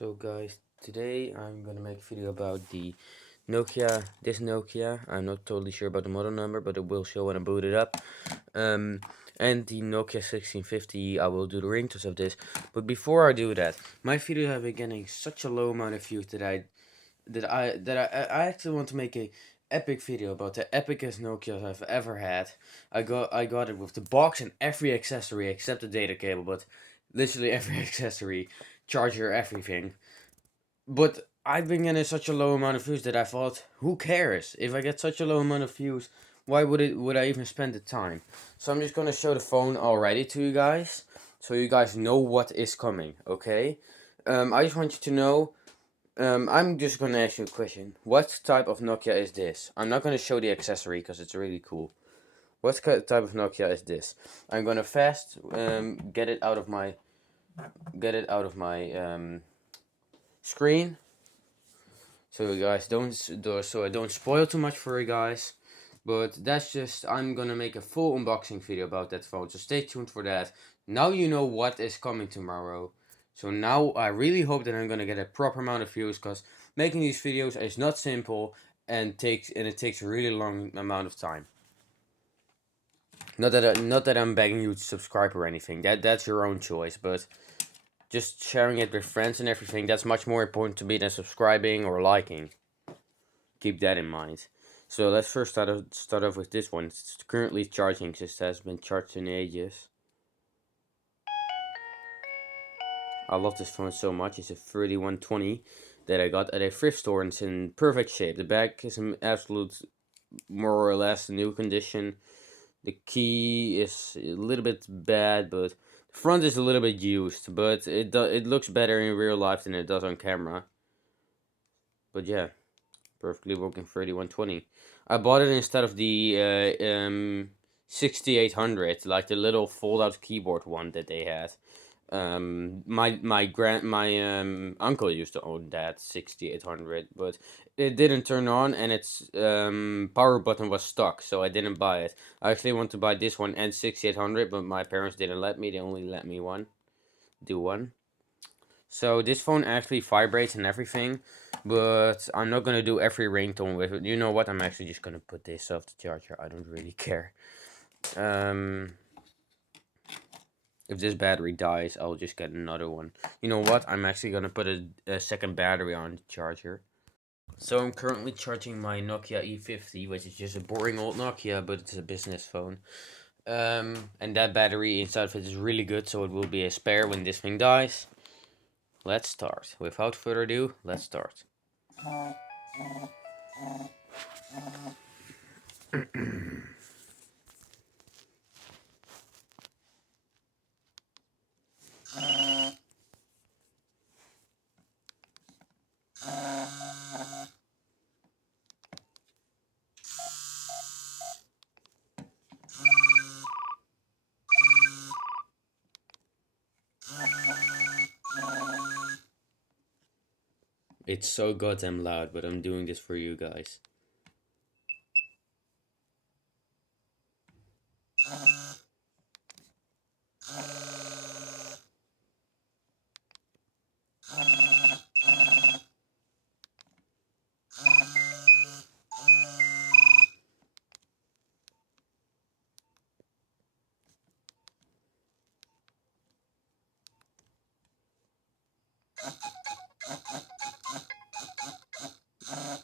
So guys, today I'm gonna make a video about this Nokia. I'm not totally sure about the model number, but it will show when I boot it up. And the Nokia 1650. I will do the ringtones of this. But before I do that, my videos have been getting such a low amount of views that I actually want to make a epic video about the epicest Nokia I've ever had. I got it with the box and every accessory except the data cable, but literally every accessory, charger, everything. But I've been getting such a low amount of views that I thought, who cares? If I get such a low amount of views, why would I even spend the time? So I'm just gonna show the phone already to you guys, so you guys know what is coming. Okay. I just want you to know. I'm just gonna ask you a question. What type of Nokia is this? I'm not gonna show the accessory because it's really cool. What type of Nokia is this? I'm gonna fast get it out of my screen, so you guys so I don't spoil too much for you guys. But that's just, I'm gonna make a full unboxing video about that phone, so stay tuned for that. Now you know what is coming tomorrow. So now I really hope that I'm gonna get a proper amount of views, because making these videos is not simple and it takes a really long amount of time. Not that I'm begging you to subscribe or anything. That's your own choice, but just sharing it with friends and everything, that's much more important to me than subscribing or liking. Keep that in mind. So let's first start off with this one. It's currently charging, since it has been charged in ages. I love this phone so much. It's a 3120 that I got at a thrift store, and it's in perfect shape. The back is in absolute, more or less, new condition. The key is a little bit bad, but the front is a little bit used. But it looks better in real life than it does on camera. But yeah, perfectly working 3120. I bought it instead of the 6800, like the little fold-out keyboard one that they had. My uncle used to own that 6800, but it didn't turn on, and its power button was stuck, so I didn't buy it. I actually want to buy this one and 6800, but my parents didn't let me. They only let me do one. So this phone actually vibrates and everything, but I'm not gonna do every ringtone with it. You know what? I'm actually just gonna put this off the charger. I don't really care. If this battery dies, I'll just get another one. You know what? I'm actually gonna put a second battery on the charger. So I'm currently charging my Nokia E50, which is just a boring old Nokia, but it's a business phone. And that battery inside of it is really good, so it will be a spare when this thing dies. Let's start. Without further ado, let's start. It's so goddamn loud, but I'm doing this for you guys.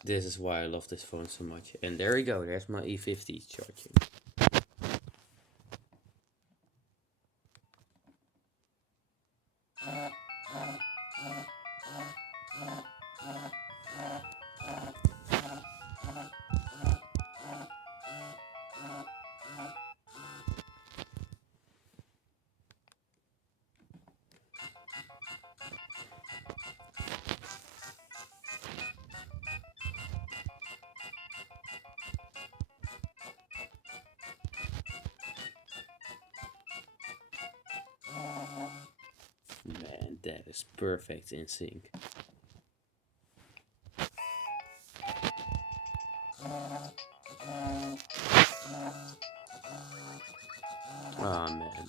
This is why I love this phone so much. And there we go, there's my E50 charging. Man, that is perfect in sync. Oh man.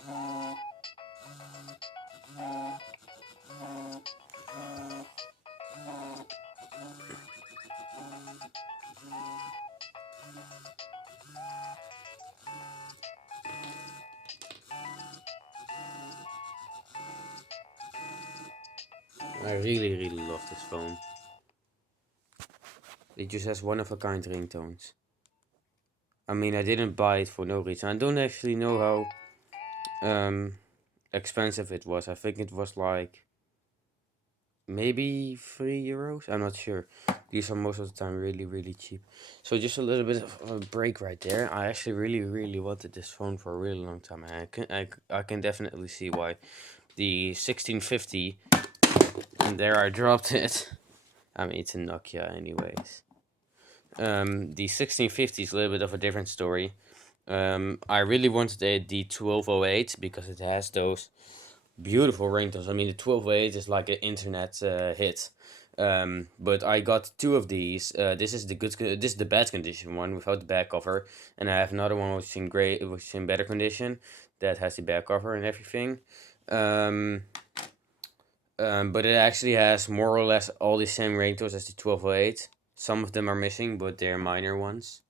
I really, really love this phone. It just has one of a kind ringtones. I mean, I didn't buy it for no reason. I don't actually know how expensive it was. I think it was like maybe €3. I'm not sure. These are most of the time really, really cheap. So just a little bit of a break right there. I actually really, really wanted this phone for a really long time, and I can definitely see why. The 1650, and there I dropped it. I mean, it's a Nokia anyways. The 1650 is a little bit of a different story. I really wanted the 1208 because it has those beautiful ringtones. I mean, the 1208 is like an internet hit. But I got two of these. This is this is the bad condition one without the back cover, and I have another one which is in great, which is in better condition, that has the back cover and everything. Um, but it actually has more or less all the same ringtones as the 1208. Some of them are missing, but they're minor ones.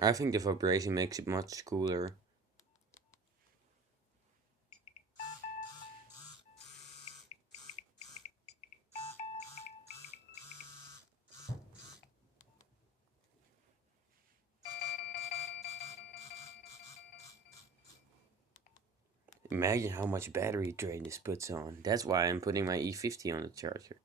I think the vibration makes it much cooler. Imagine how much battery drain this puts on. That's why I'm putting my E50 on the charger.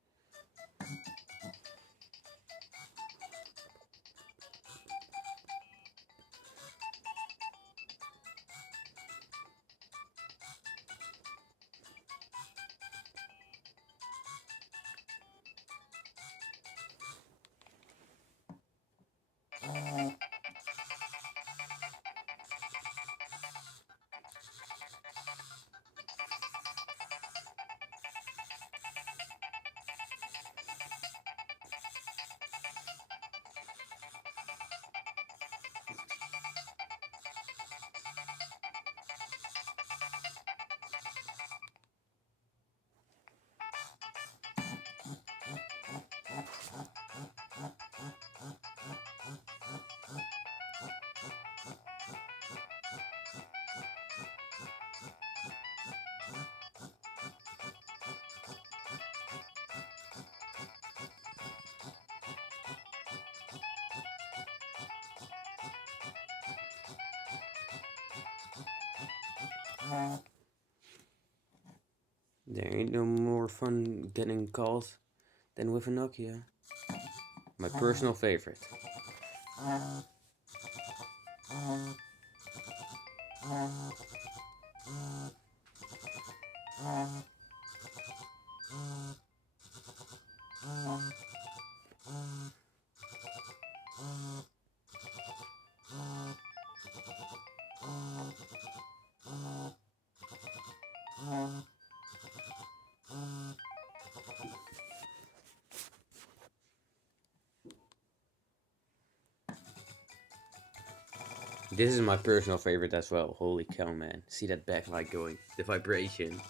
There ain't no more fun getting calls than with a Nokia. My personal favorite. This is my personal favorite as well. Holy cow, man. See that backlight going. The vibration.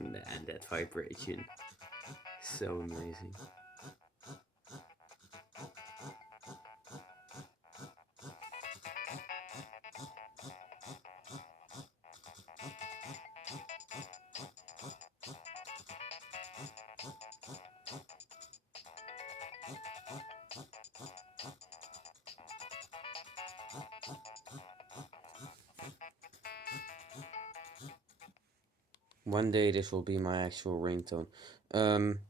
Man, that vibration. So amazing. One day this will be my actual ringtone. Um,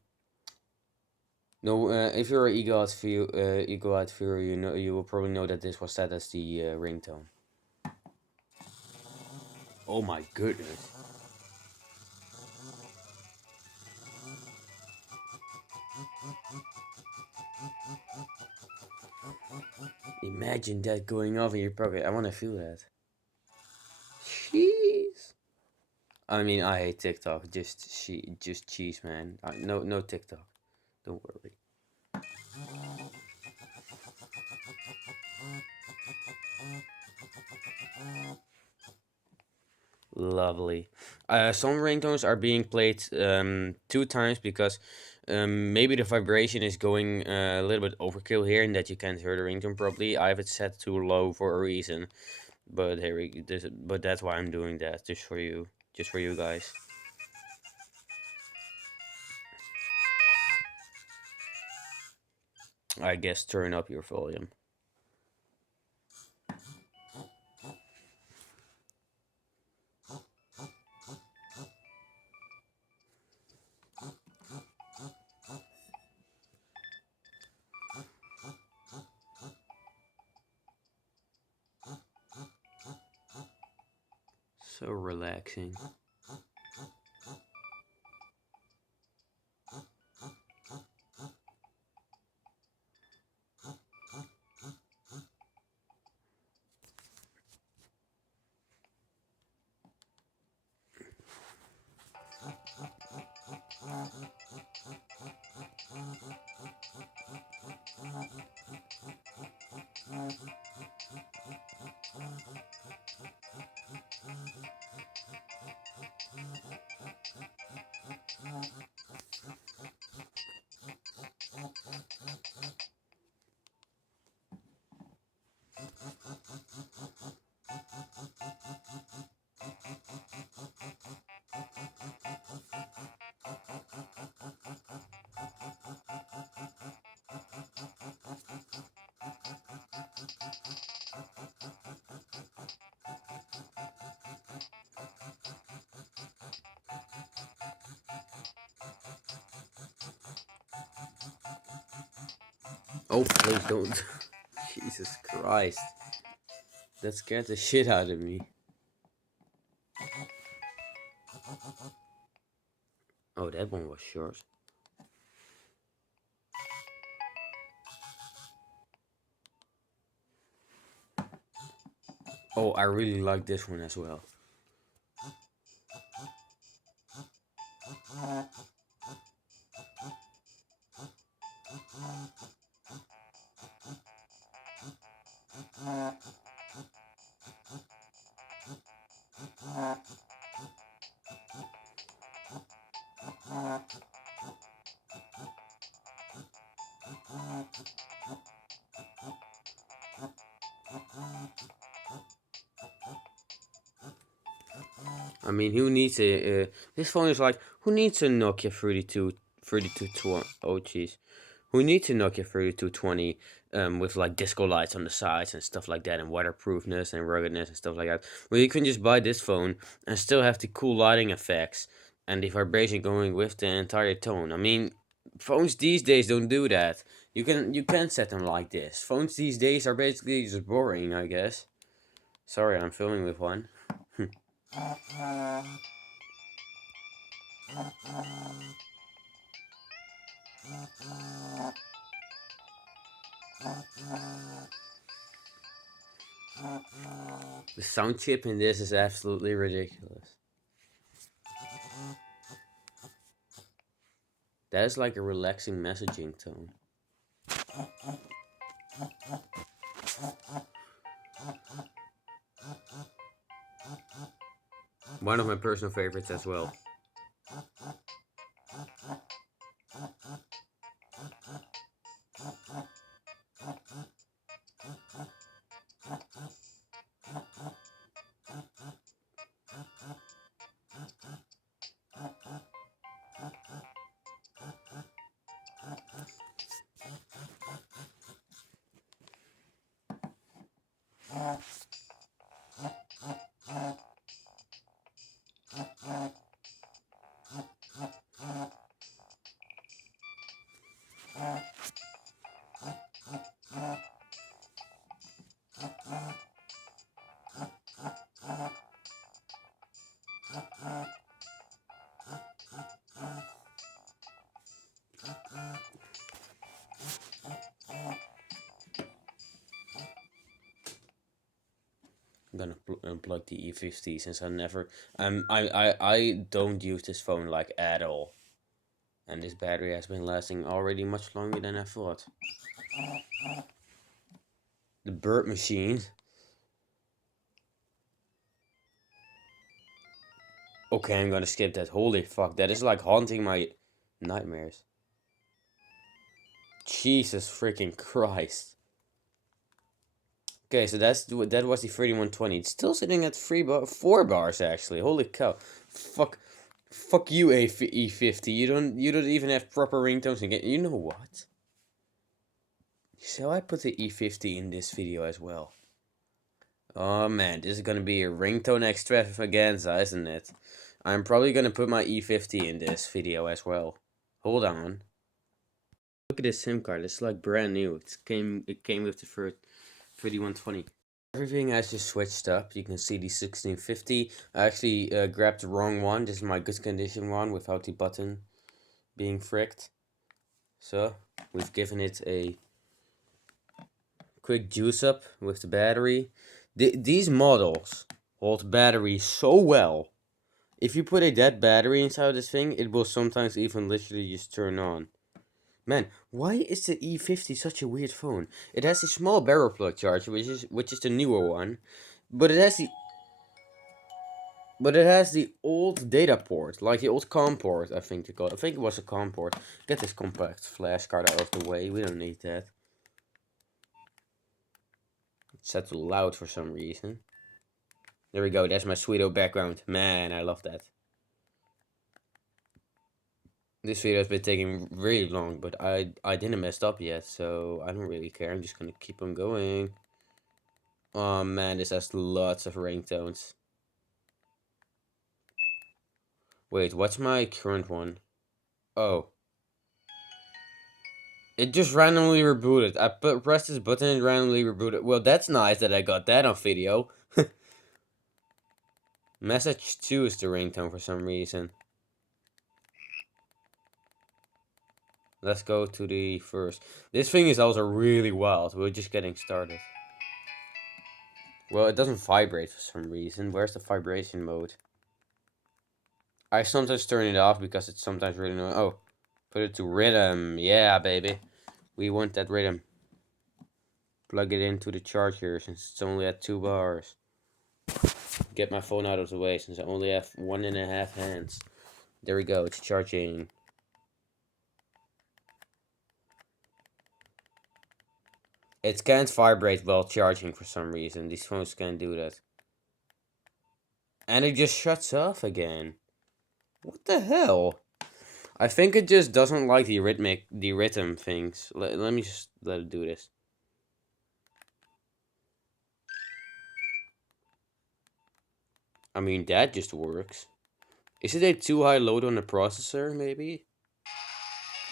no, if you're an Eagle Eye viewer, you will probably know that this was set as the ringtone. Oh my goodness! Imagine that going off in your pocket. I want to feel that. Jeez. I mean, I hate TikTok. Just cheese, man. No TikTok. Don't worry. Lovely. Some ringtones are being played two times because maybe the vibration is going a little bit overkill here, and that you can't hear the ringtone properly. I have it set too low for a reason, but but that's why I'm doing that, just for you guys. I guess turn up your volume. So relaxing. Oh, please don't. Jesus Christ. That scared the shit out of me. Oh, that one was short. Oh, I really like this one as well. I mean, who needs a this phone is like, who needs a Nokia 3220? Oh jeez, who needs a Nokia 3220 with like disco lights on the sides and stuff like that, and waterproofness and ruggedness and stuff like that? Well, you can just buy this phone and still have the cool lighting effects and the vibration going with the entire tone. I mean, phones these days don't do that. You can set them like this. Phones these days are basically just boring, I guess. Sorry, I'm filming with one. The sound chip in this is absolutely ridiculous. That is like a relaxing messaging tone. One of my personal favorites as well. I'm gonna unplug the E50 since I don't use this phone like at all. And this battery has been lasting already much longer than I thought. The bird machine. Okay, I'm gonna skip that. Holy fuck, that is like haunting my nightmares. Jesus freaking Christ. Okay, so that was the 3120. It's still sitting at 4 bars actually. Holy cow. Fuck you, E50. You don't even have proper ringtones again. You know what? Shall I put the E50 in this video as well? Oh man, this is gonna be a ringtone extravaganza, isn't it? I'm probably gonna put my E50 in this video as well. Hold on. Look at this SIM card. It's like brand new. It came with the first 3120. Everything has just switched up. You can see the 1650. I actually grabbed the wrong one. This is my good condition one without the button being fricked. So we've given it a quick juice up with the battery. These models hold battery so well. If you put a dead battery inside this thing, it will sometimes even literally just turn on. Man, why is the E50 such a weird phone? It has a small barrel plug charger, which is the newer one, but it has the old data port, like the old COM port. I think it was a COM port. Get this compact flash card out of the way. We don't need that. It's set to loud for some reason. There we go. That's my sweet old background. Man, I love that. This video has been taking really long, but I didn't mess up yet, so I don't really care. I'm just gonna keep on going. Oh man, this has lots of ringtones. Wait, what's my current one? Oh. It just randomly rebooted. I pressed this button and randomly rebooted. Well, that's nice that I got that on video. Message 2 is the ringtone for some reason. Let's go to the first. This thing is also really wild. We're just getting started. Well, it doesn't vibrate for some reason. Where's the vibration mode? I sometimes turn it off because it's sometimes really annoying. Oh, put it to rhythm. Yeah, baby. We want that rhythm. Plug it into the charger since it's only at 2 bars. Get my phone out of the way since I only have 1.5 hands. There we go, it's charging. It can't vibrate while charging for some reason. These phones can't do that. And it just shuts off again. What the hell? I think it just doesn't like the rhythm things. Let me just let it do this. I mean, that just works. Is it a too high load on the processor, maybe?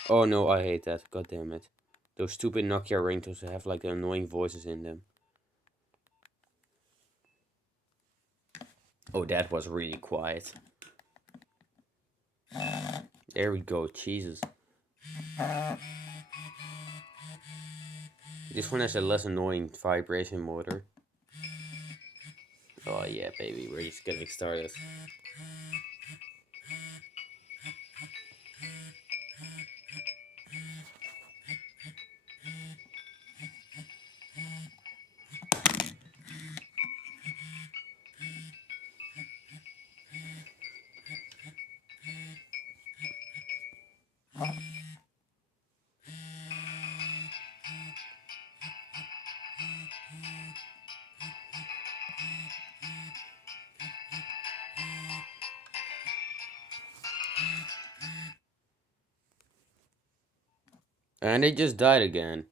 Oh no, I hate that. God damn it. Those stupid Nokia ringtones have like annoying voices in them. Oh, that was really quiet. There we go, Jesus. This one has a less annoying vibration motor. Oh yeah, baby, we're just getting started. And it just died again.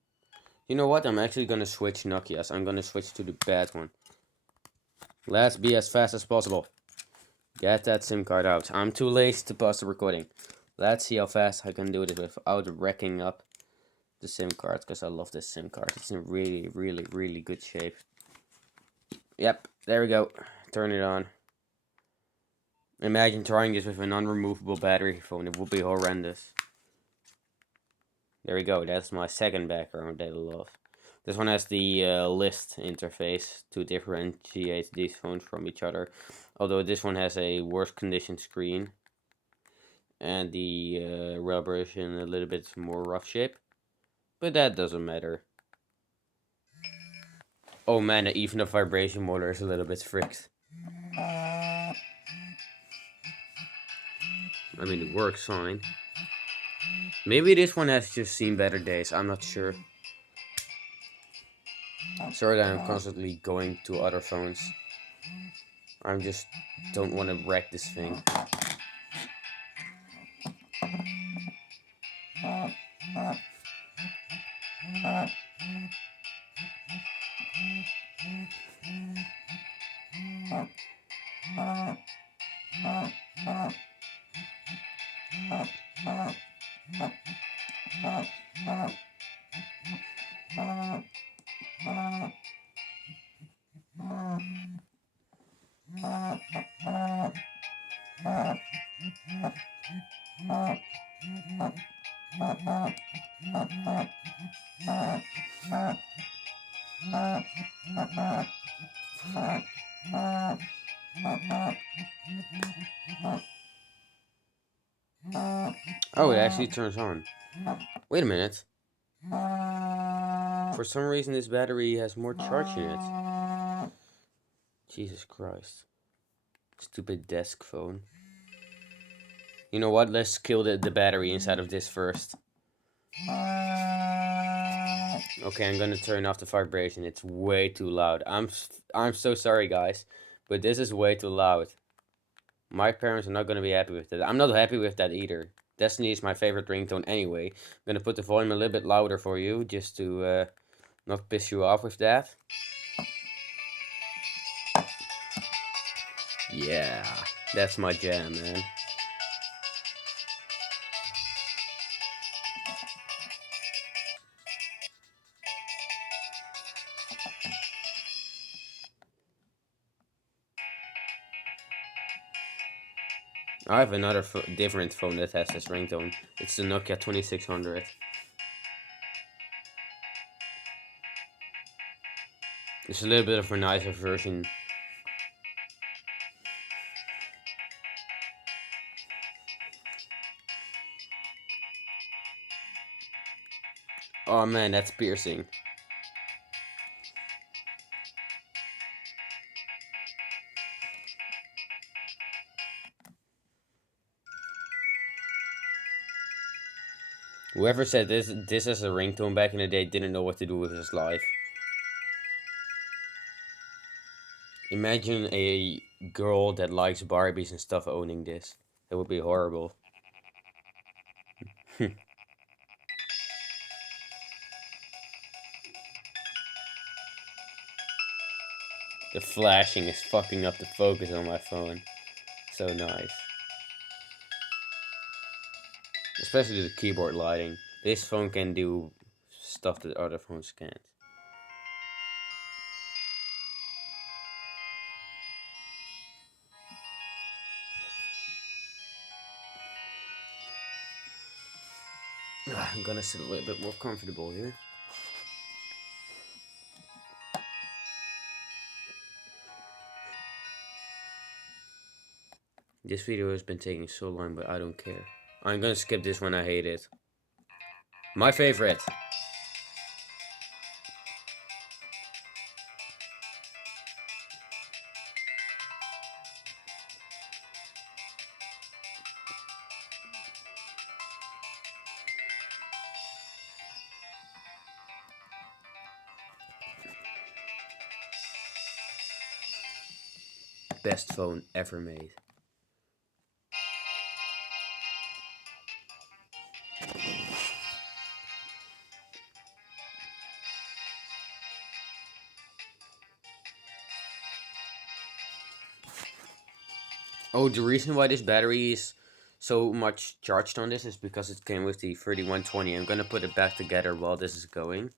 You know what? I'm actually gonna switch Nokias. I'm gonna switch to the bad one. Let's be as fast as possible. Get that SIM card out. I'm too lazy to pause the recording. Let's see how fast I can do this without wrecking up the SIM card, because I love this SIM card. It's in really, really, really good shape. Yep, there we go. Turn it on. Imagine trying this with a non-removable battery phone. It would be horrendous. There we go. That's my second background that I love. This one has the list interface to differentiate these phones from each other. Although this one has a worse condition screen. And the rubber is in a little bit more rough shape. But that doesn't matter. Oh man, even the vibration motor is a little bit fricked. I mean, it works fine. Maybe this one has just seen better days, I'm not sure. Sorry that I'm constantly going to other phones. I just don't want to wreck this thing. Oh, it actually turns on. Wait a minute. For some reason, this battery has more charge in it. Jesus Christ. Stupid desk phone. You know what? Let's kill the battery inside of this first. Okay, I'm gonna turn off the vibration. It's way too loud. I'm so sorry, guys, but this is way too loud. My parents are not gonna be happy with that. I'm not happy with that either. Destiny is my favorite ringtone anyway. I'm gonna put the volume a little bit louder for you, just to not piss you off with that. Yeah, that's my jam, man. I have another different phone that has this ringtone. It's the Nokia 2600. It's a little bit of a nicer version. Oh man, that's piercing. Whoever said this as a ringtone back in the day didn't know what to do with his life. Imagine a girl that likes Barbies and stuff owning this. That would be horrible. The flashing is fucking up the focus on my phone. So nice. Especially the keyboard lighting. This phone can do stuff that other phones can't. I'm gonna sit a little bit more comfortable here. This video has been taking so long, but I don't care. I'm gonna skip this one, I hate it. My favorite. Best phone ever made. Oh, the reason why this battery is so much charged on this is because it came with the 3120. I'm gonna put it back together while this is going.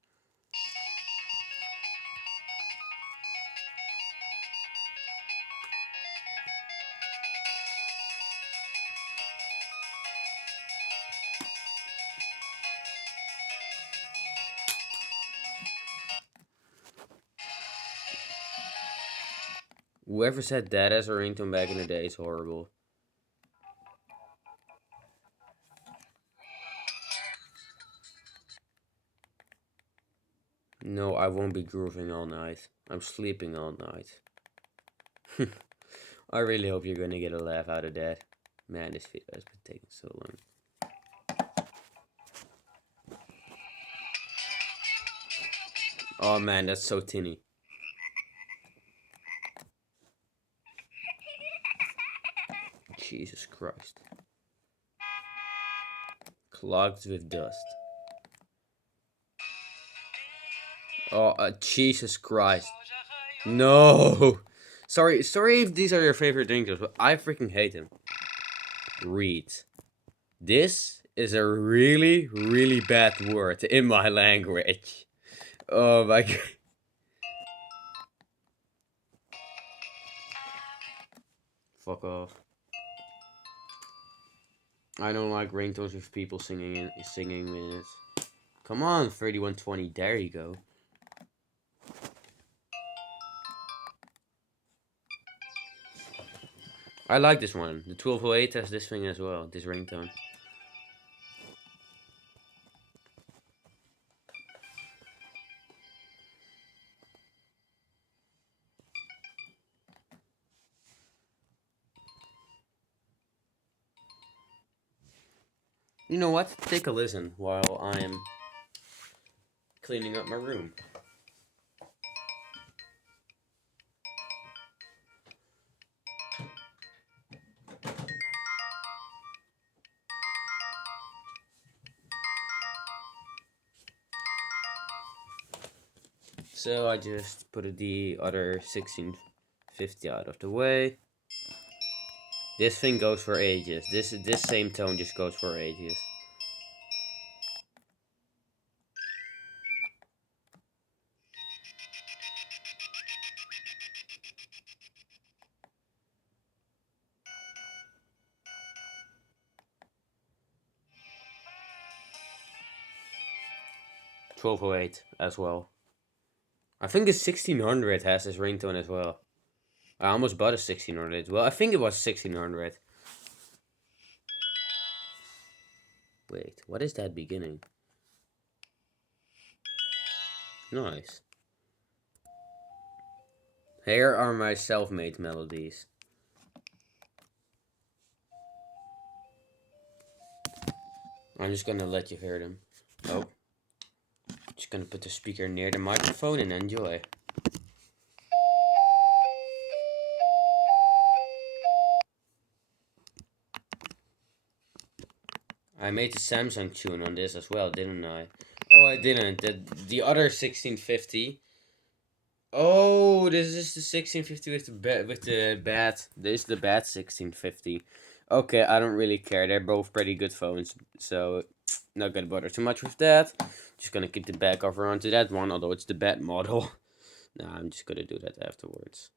Whoever said that as a ringtone back in the day is horrible. No, I won't be grooving all night. I'm sleeping all night. I really hope you're gonna get a laugh out of that. Man, this video has been taking so long. Oh man, that's so tinny. Jesus Christ. Clogged with dust. Oh, Jesus Christ. No! Sorry if these are your favorite ringtones, but I freaking hate them. Read. This is a really, really bad word in my language. Oh my god. Fuck off. I don't like ringtones with people singing in it. Come on, 3120. There you go. I like this one. The 1208 has this thing as well. This ringtone. You know what? Take a listen while I'm cleaning up my room. So I just put the other 1650 out of the way. This thing goes for ages. This same tone just goes for ages. $12.08 as well. I think the 1600 has this ringtone as well. I almost bought a 1600. Well, I think it was 1600. Wait, what is that beginning? Nice. Here are my self-made melodies. I'm just gonna let you hear them. Oh. Just gonna put the speaker near the microphone and enjoy. I made the Samsung tune on this as well, didn't I? Oh, I didn't. The other 1650. Oh, this is the 1650 with the bad. This is the bad 1650. Okay, I don't really care. They're both pretty good phones, so not gonna bother too much with that. Just gonna keep the back cover onto that one, although it's the bad model. Nah, I'm just gonna do that afterwards.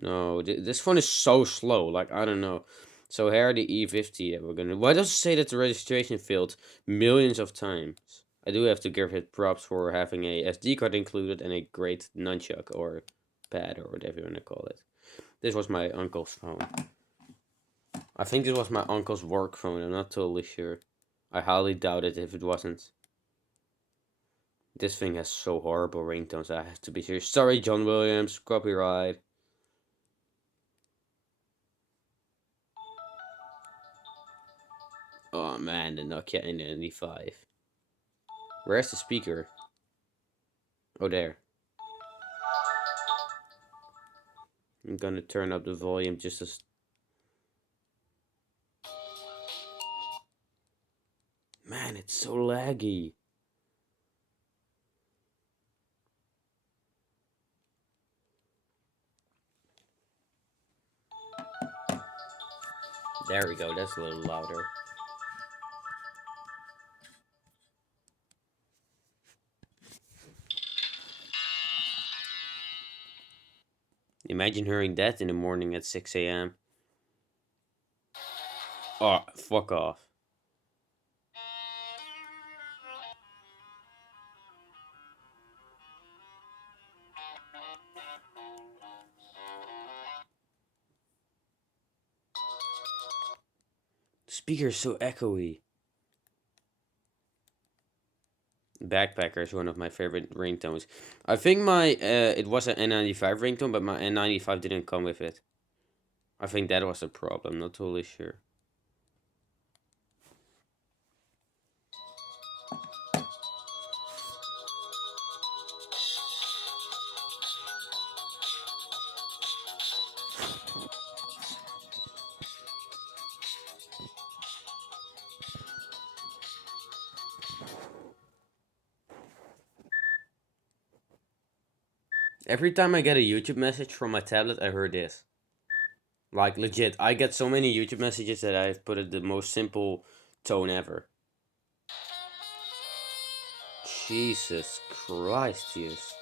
No, this phone is so slow. Like, I don't know. So here the E50 that we're gonna. Why does it say that the registration failed millions of times? I do have to give it props for having a SD card included and a great nunchuck or pad or whatever you wanna call it. This was my uncle's phone. I think this was my uncle's work phone. I'm not totally sure. I highly doubt it if it wasn't. This thing has so horrible ringtones. I have to be serious. Sorry, John Williams. Copyright. Oh man, the Nokia N95. Where's the speaker? Oh, there. I'm gonna turn up the volume just as... Man, it's so laggy. There we go, that's a little louder. Imagine hearing that in the morning at 6 a.m. Oh, fuck off. The speaker is so echoey. Backpacker is one of my favorite ringtones. I think my it was an N95 ringtone, but my N95 didn't come with it. I think that was a problem. Not totally sure. Every time I get a YouTube message from my tablet, I heard this. Like legit, I get so many YouTube messages that I've put it the most simple tone ever. Jesus Christ, yes.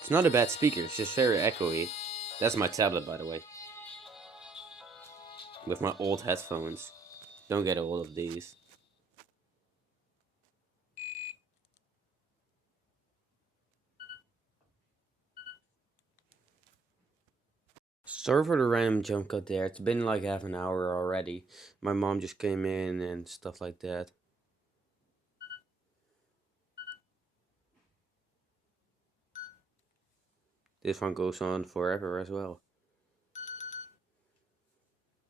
It's not a bad speaker, it's just very echoey. That's my tablet, by the way. With my old headphones. Don't get all of these. Sorry for the random jump cut there. It's been like half an hour already. My mom just came in and stuff like that. This one goes on forever as well.